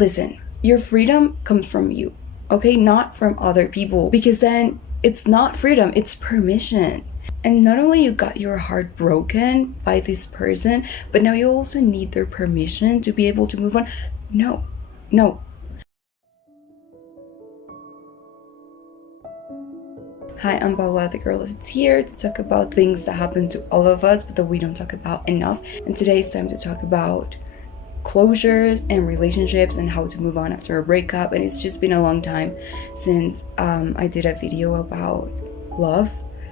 Listen, your freedom comes from you, okay? Not from other people, because then it's not freedom, it's permission. And not only you got your heart broken by this person, but now you also need their permission to be able to move on. No. Hi, I'm Paula, the girl that's here to talk about things that happen to all of us, but that we don't talk about enough. And today it's time to talk about closures and relationships and how to move on after a breakup. And it's just been a long time since I did a video about love,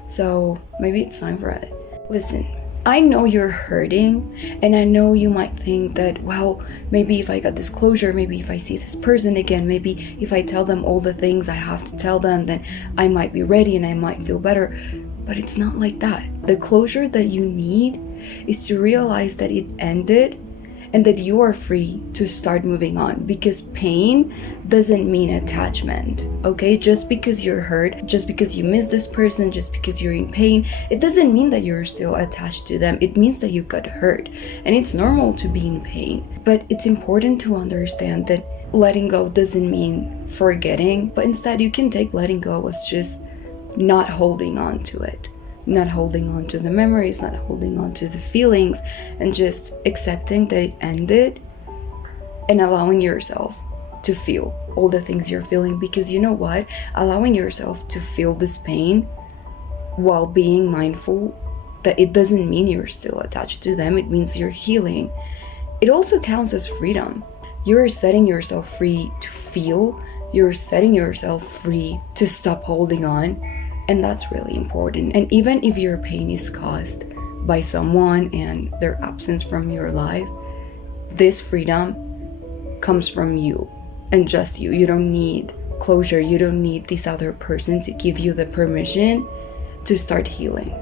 so maybe it's time for it. Listen, I know you're hurting, and I know you might think that, well, maybe if I got this closure, maybe if I see this person again, maybe if I tell them all the things I have to tell them, then I might be ready and I might feel better. But it's not like that. The closure that you need is to realize that it ended and that you are free to start moving on, because pain doesn't mean attachment, okay? Just because you're hurt, just because you miss this person, just because you're in pain, it doesn't mean that you're still attached to them. It means that you got hurt, and it's normal to be in pain. But it's important to understand that letting go doesn't mean forgetting, but instead you can take letting go as just not holding on to it. Not holding on to the memories, not holding on to the feelings, and just accepting that it ended and allowing yourself to feel all the things you're feeling. Because you know what? Allowing yourself to feel this pain while being mindful that it doesn't mean you're still attached to them. It means you're healing. It also counts as freedom. You're setting yourself free to feel. You're setting yourself free to stop holding on. And that's really important. And even if your pain is caused by someone and their absence from your life, this freedom comes from you and just you. You don't need closure. You don't need this other person to give you the permission to start healing.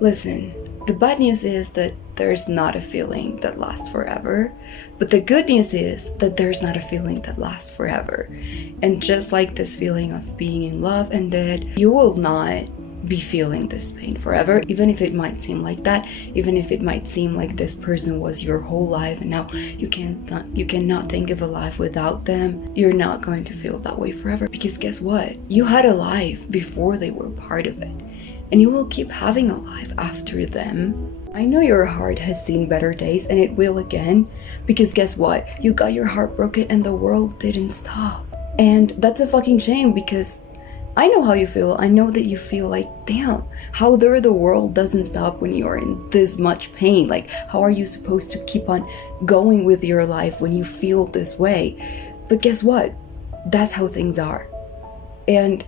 Listen, the bad news is that there's not a feeling that lasts forever, but the good news is that there's not a feeling that lasts forever. And just like this feeling of being in love ended, you will not be feeling this pain forever, even if it might seem like that, even if it might seem like this person was your whole life and now you cannot think of a life without them. You're not going to feel that way forever, because guess what? You had a life before they were part of it, and you will keep having a life after them. I know your heart has seen better days, and it will again, because guess what? You got your heart broken and the world didn't stop. And that's a fucking shame, because I know how you feel. I know that you feel like, damn, how the world doesn't stop when you're in this much pain. Like, how are you supposed to keep on going with your life when you feel this way? But guess what? That's how things are. And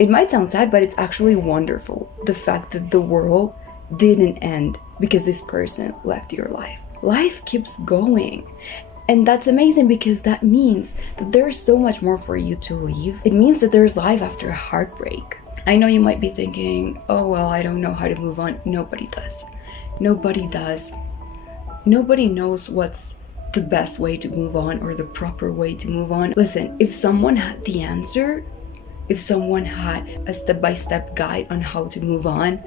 it might sound sad, but it's actually wonderful. The fact that the world didn't end because this person left your life. Life keeps going. And that's amazing, because that means that there's so much more for you to leave. It means that there's life after heartbreak. I know you might be thinking, oh, well, I don't know how to move on. Nobody does. Nobody does. Nobody knows what's the best way to move on or the proper way to move on. Listen, if someone had the answer, if someone had a step-by-step guide on how to move on,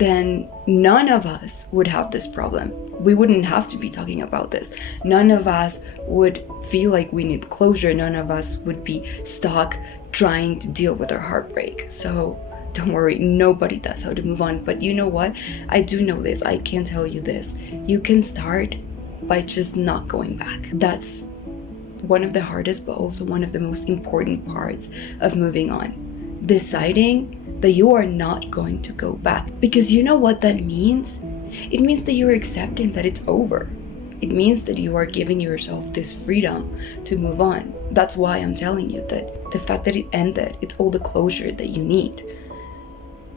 then none of us would have this problem. We wouldn't have to be talking about this. None of us would feel like we need closure. None of us would be stuck trying to deal with our heartbreak. So don't worry, nobody does how to move on. But you know what? I do know this. I can tell you this. You can start by just not going back. That's one of the hardest, but also one of the most important parts of moving on. Deciding that you are not going to go back. Because you know what that means? It means that you're accepting that it's over. It means that you are giving yourself this freedom to move on. That's why I'm telling you that the fact that it ended, it's all the closure that you need.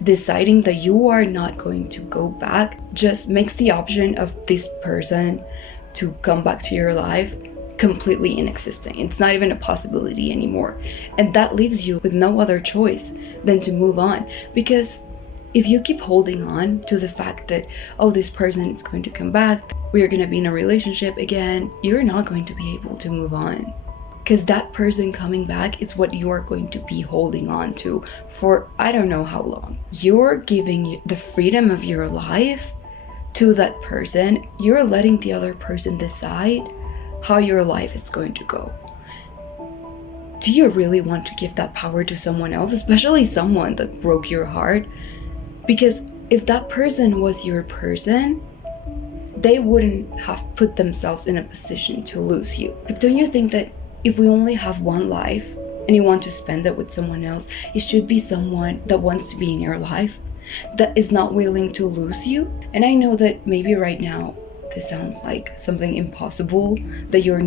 Deciding that you are not going to go back just makes the option of this person to come back to your life completely inexistent. It's not even a possibility anymore. And that leaves you with no other choice than to move on. Because if you keep holding on to the fact that, oh, this person is going to come back, we're going to be in a relationship again, you're not going to be able to move on. Because that person coming back is what you are going to be holding on to for I don't know how long. You're giving the freedom of your life to that person. You're letting the other person decide how your life is going to go. Do you really want to give that power to someone else, especially someone that broke your heart? Because if that person was your person, they wouldn't have put themselves in a position to lose you. But don't you think that if we only have one life and you want to spend it with someone else, it should be someone that wants to be in your life, that is not willing to lose you? And I know that maybe right now this sounds like something impossible, that you're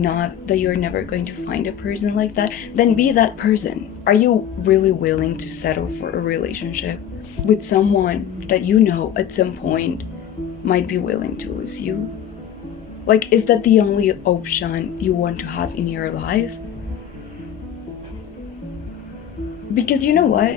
never going to find a person like that. Then be that person. Are you really willing to settle for a relationship with someone that you know at some point might be willing to lose you? Like, is that the only option you want to have in your life? Because you know what?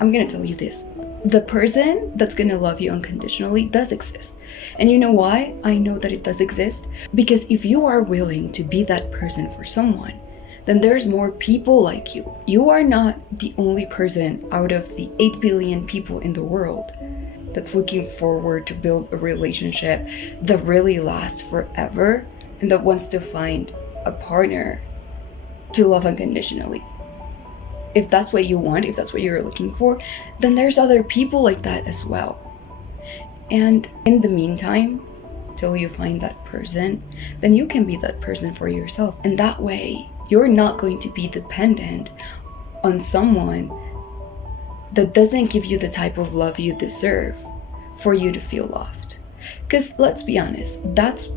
I'm gonna tell you this. The person that's gonna love you unconditionally does exist. And you know why I know that it does exist? Because if you are willing to be that person for someone, then there's more people like you. You are not the only person out of the 8 billion people in the world that's looking forward to build a relationship that really lasts forever and that wants to find a partner to love unconditionally. If that's what you want, if that's what you're looking for, then there's other people like that as well. And in the meantime, till you find that person, then you can be that person for yourself. And that way, you're not going to be dependent on someone that doesn't give you the type of love you deserve for you to feel loved. Because let's be honest, that's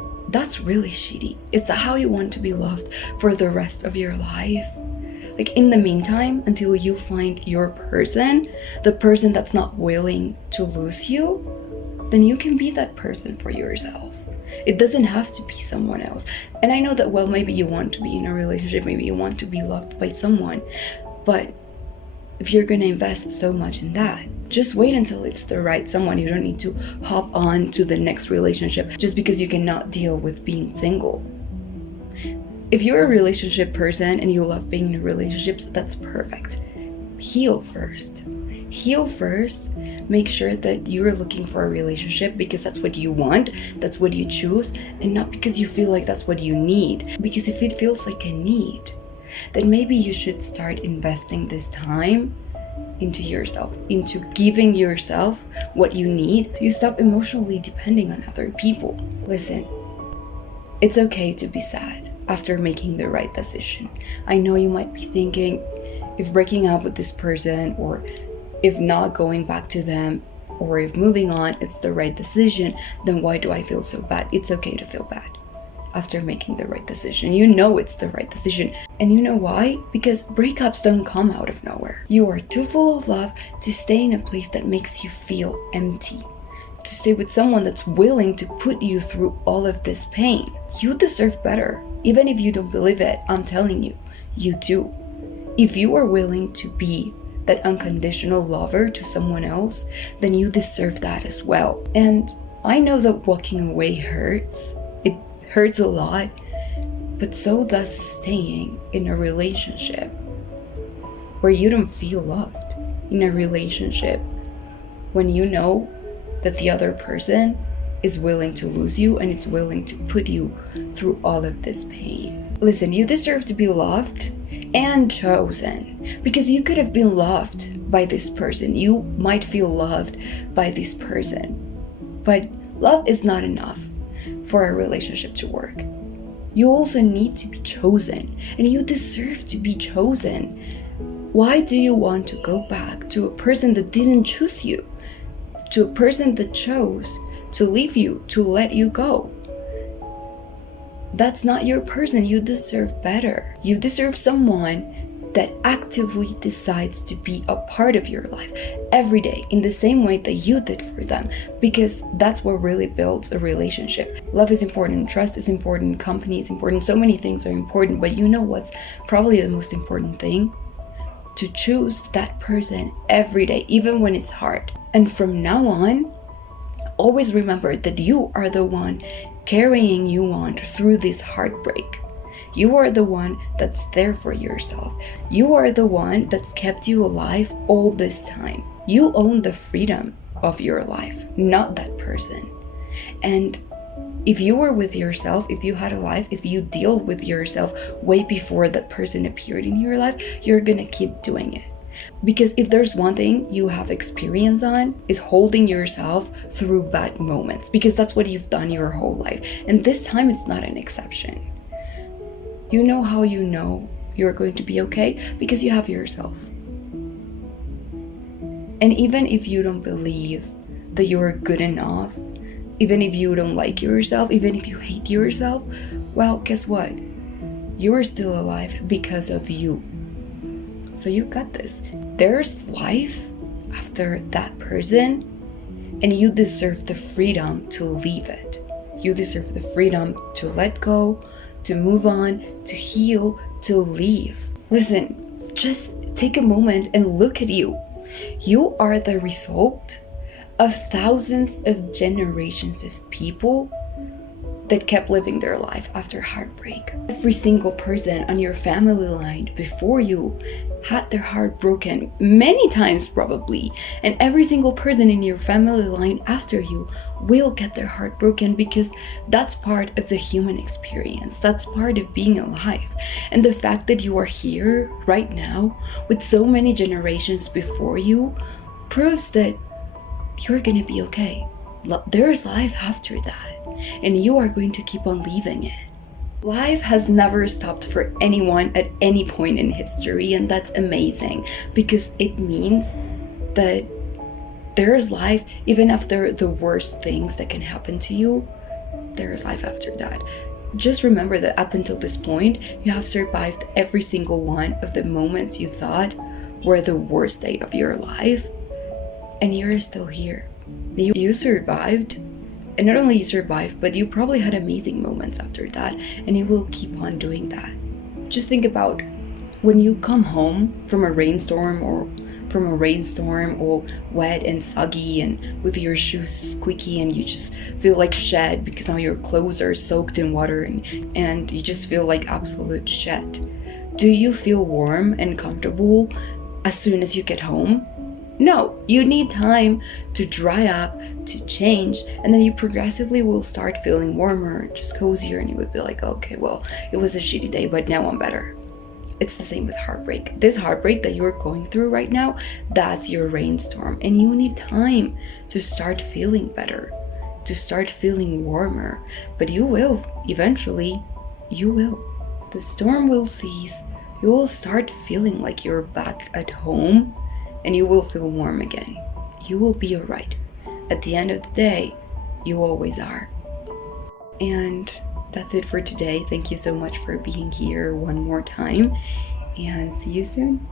really shitty. It's how you want to be loved for the rest of your life. Like, in the meantime, until you find your person, the person that's not willing to lose you, then you can be that person for yourself. It doesn't have to be someone else. And I know that, well, maybe you want to be in a relationship, maybe you want to be loved by someone, but if you're gonna invest so much in that, just wait until it's the right someone. You don't need to hop on to the next relationship just because you cannot deal with being single. If you're a relationship person and you love being in relationships, that's perfect. Heal first. Make sure that you're looking for a relationship because that's what you want, that's what you choose, and not because you feel like that's what you need. Because if it feels like a need, then maybe you should start investing this time into yourself, into giving yourself what you need, so you stop emotionally depending on other people. Listen, it's okay to be sad after making the right decision. I know you might be thinking, if breaking up with this person, or if not going back to them, or if moving on, it's the right decision, then why do I feel so bad? It's okay to feel bad after making the right decision. You know it's the right decision. And you know why? Because breakups don't come out of nowhere. You are too full of love to stay in a place that makes you feel empty, to stay with someone that's willing to put you through all of this pain. You deserve better. Even if you don't believe it, I'm telling you, you do. If you are willing to be that unconditional lover to someone else, then you deserve that as well. And I know that walking away hurts. It hurts a lot, but so does staying in a relationship where you don't feel loved, in a relationship when you know that the other person is willing to lose you and it's willing to put you through all of this pain. Listen, you deserve to be loved and chosen, because you could have been loved by this person. You might feel loved by this person, but love is not enough for a relationship to work. You also need to be chosen, and you deserve to be chosen. Why do you want to go back to a person that didn't choose you, to a person that chose to leave you, to let you go? That's not your person. You deserve better. You deserve someone that actively decides to be a part of your life every day in the same way that you did for them, because that's what really builds a relationship. Love is important, trust is important, company is important, so many things are important, but you know what's probably the most important thing? To choose that person every day, even when it's hard. And from now on, always remember that you are the one carrying you on through this heartbreak. You are the one that's there for yourself. You are the one that's kept you alive all this time. You own the freedom of your life, not that person. And If you were with yourself, if you had a life, if you dealt with yourself way before that person appeared in your life, you're gonna keep doing it. Because if there's one thing you have experience on, is holding yourself through bad moments, because that's what you've done your whole life. And this time it's not an exception. You know how you know you're going to be okay? Because you have yourself. And even if you don't believe that you're good enough, even if you don't like yourself, even if you hate yourself, well, guess what? You are still alive because of you. So you got this. There's life after that person, and you deserve the freedom to leave it. You deserve the freedom to let go, to move on, to heal, to leave. Listen, just take a moment and look at you. You are the result of thousands of generations of people that kept living their life after heartbreak. Every single person on your family line before you had their heart broken many times probably, and every single person in your family line after you will get their heart broken, because that's part of the human experience. That's part of being alive. And the fact that you are here right now with so many generations before you proves that you're gonna be okay. There's life after that, and you are going to keep on living it. Life has never stopped for anyone at any point in history, and that's amazing, because it means that there's life even after the worst things that can happen to you. There is life after that. Just remember that up until this point, you have survived every single one of the moments you thought were the worst day of your life, and you're still here. You survived. And not only you survived, but you probably had amazing moments after that, and you will keep on doing that. Just think about when you come home from a rainstorm or from a rainstorm all wet and soggy and with your shoes squeaky, and you just feel like shit because now your clothes are soaked in water and you just feel like absolute shit. Do you feel warm and comfortable as soon as you get home? No, you need time to dry up, to change, and then you progressively will start feeling warmer, just cozier, and you would be like, okay, well, it was a shitty day, but now I'm better. It's the same with heartbreak. This heartbreak that you're going through right now, that's your rainstorm, and you need time to start feeling better, to start feeling warmer. But you will, eventually, you will. The storm will cease, you will start feeling like you're back at home, and you will feel warm again. You will be alright. At the end of the day, you always are. And that's it for today. Thank you so much for being here one more time, and see you soon.